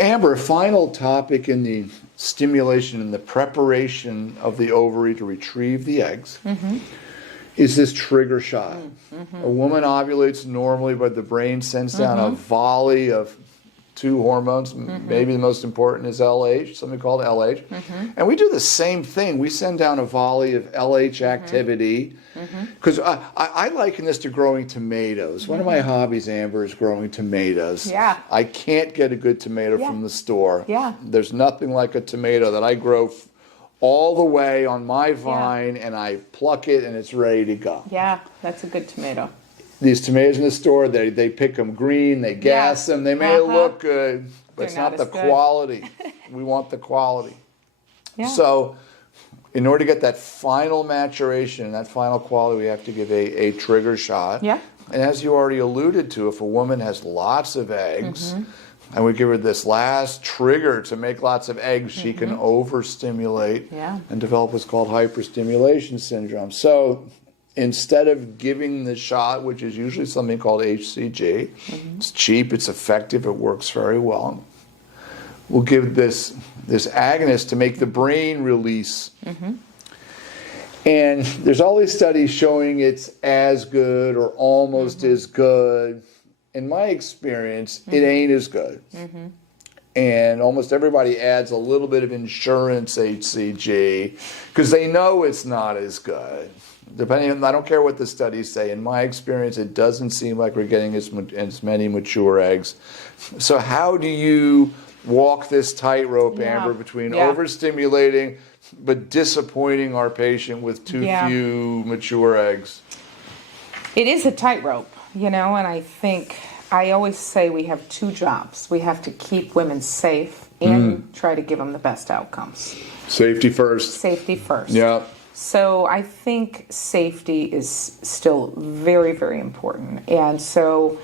Amber, final topic in the stimulation and the preparation of the ovary to retrieve the eggs is this trigger shot. A woman ovulates normally, but the brain sends down a volley of 2 hormones. Maybe the most important is LH, something called LH. And we do the same thing. We send down a volley of LH activity. Because I liken this to growing tomatoes. One of my hobbies, Amber, is growing tomatoes. Yeah. I can't get a good tomato from the store. Yeah. There's nothing like a tomato that I grow all the way on my vine, and I pluck it and it's ready to go. Yeah, that's a good tomato. These tomatoes in the store, they pick them green, they gas them, they may look good, but it's not the quality. We want the quality. Yeah. So in order to get that final maturation and that final quality, we have to give a trigger shot. Yeah. And as you already alluded to, if a woman has lots of eggs, and we give her this last trigger to make lots of eggs, she can overstimulate and develop what's called hyperstimulation syndrome. So instead of giving the shot, which is usually something called HCG, it's cheap, it's effective, it works very well, we'll give this agonist to make the brain release. And there's all these studies showing it's as good or almost as good. In my experience, it ain't as good. And almost everybody adds a little bit of insurance HCG because they know it's not as good. Depending on, I don't care what the studies say. In my experience, it doesn't seem like we're getting as many mature eggs. So how do you walk this tightrope, Amber, between overstimulating but disappointing our patient with too few mature eggs? It is a tightrope, and I think I always say we have 2 jobs. We have to keep women safe and try to give them the best outcomes. Safety first. Safety first. Yeah. So I think safety is still very, very important. And so,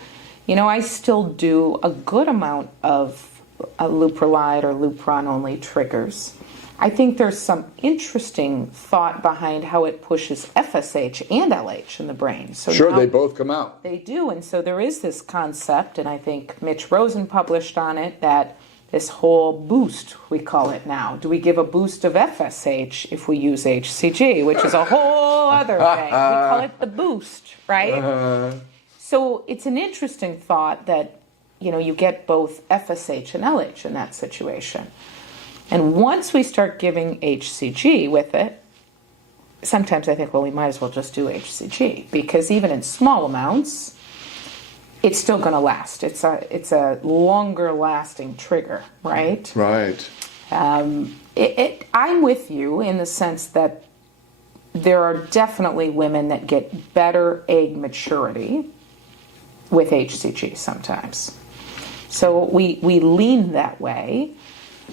I still do a good amount of Leuprolide or Lupron-only triggers. I think there's some interesting thought behind how it pushes FSH and LH in the brain. So sure, they both come out. They do, and so there is this concept, and I think Mitch Rosen published on it, that this whole boost, we call it now. Do we give a boost of FSH if we use HCG, which is a whole other thing. We call it the boost, right? So it's an interesting thought that, you get both FSH and LH in that situation. And once we start giving HCG with it, sometimes I think, well, we might as well just do HCG, because even in small amounts, it's still going to last. It's a longer lasting trigger, right? Right. I'm with you in the sense that there are definitely women that get better egg maturity with HCG sometimes. So we lean that way.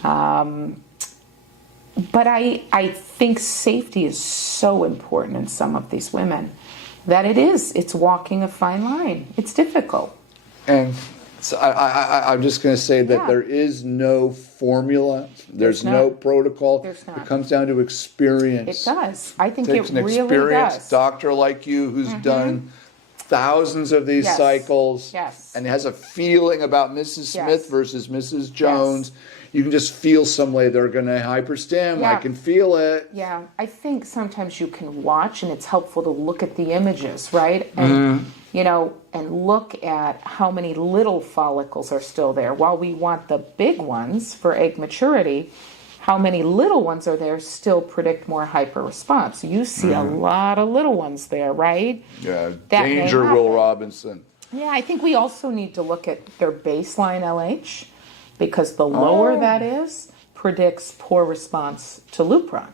But I think safety is so important in some of these women that it's walking a fine line. It's difficult. And so I'm just going to say that there is no formula. There's no protocol. There's not. It comes down to experience. It does. I think it takes it an really experienced does. doctor like you who's done thousands of these cycles and has a feeling about Mrs. Smith versus Mrs. Jones. You can just feel some way they're going to hyperstim. I can feel it. Yeah, I think sometimes you can watch, and it's helpful to look at the images, right? And and look at how many little follicles are still there. While we want the big ones for egg maturity, how many little ones are there still predict more hyper response. You see a lot of little ones there, right? Yeah, danger, Will Robinson. Yeah, I think we also need to look at their baseline LH, because the lower that is, predicts poor response to Lupron.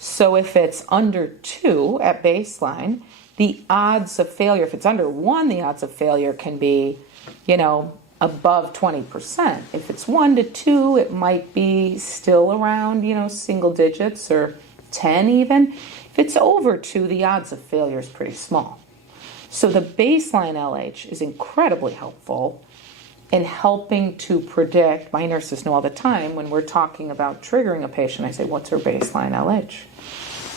So if it's under 2 at baseline, the odds of failure, if it's under 1, the odds of failure can be, above 20%. If it's 1 to 2, it might be still around, single digits or 10 even. If it's over 2, the odds of failure is pretty small. So the baseline LH is incredibly helpful in helping to predict. My nurses know all the time when we're talking about triggering a patient, I say, what's her baseline LH?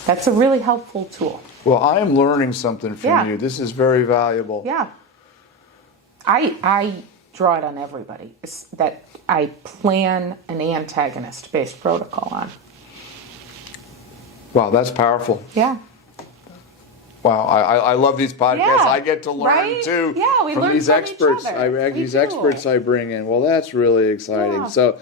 That's a really helpful tool. Well, I am learning something from you. This is very valuable. Yeah. I draw it on everybody. It's that I plan an antagonist-based protocol on. Wow, that's powerful. Yeah. Wow, I love these podcasts. Yeah, I get to learn right? too Yeah, we from learn these from each experts. other. These experts I bring in. Well, that's really exciting. Yeah. So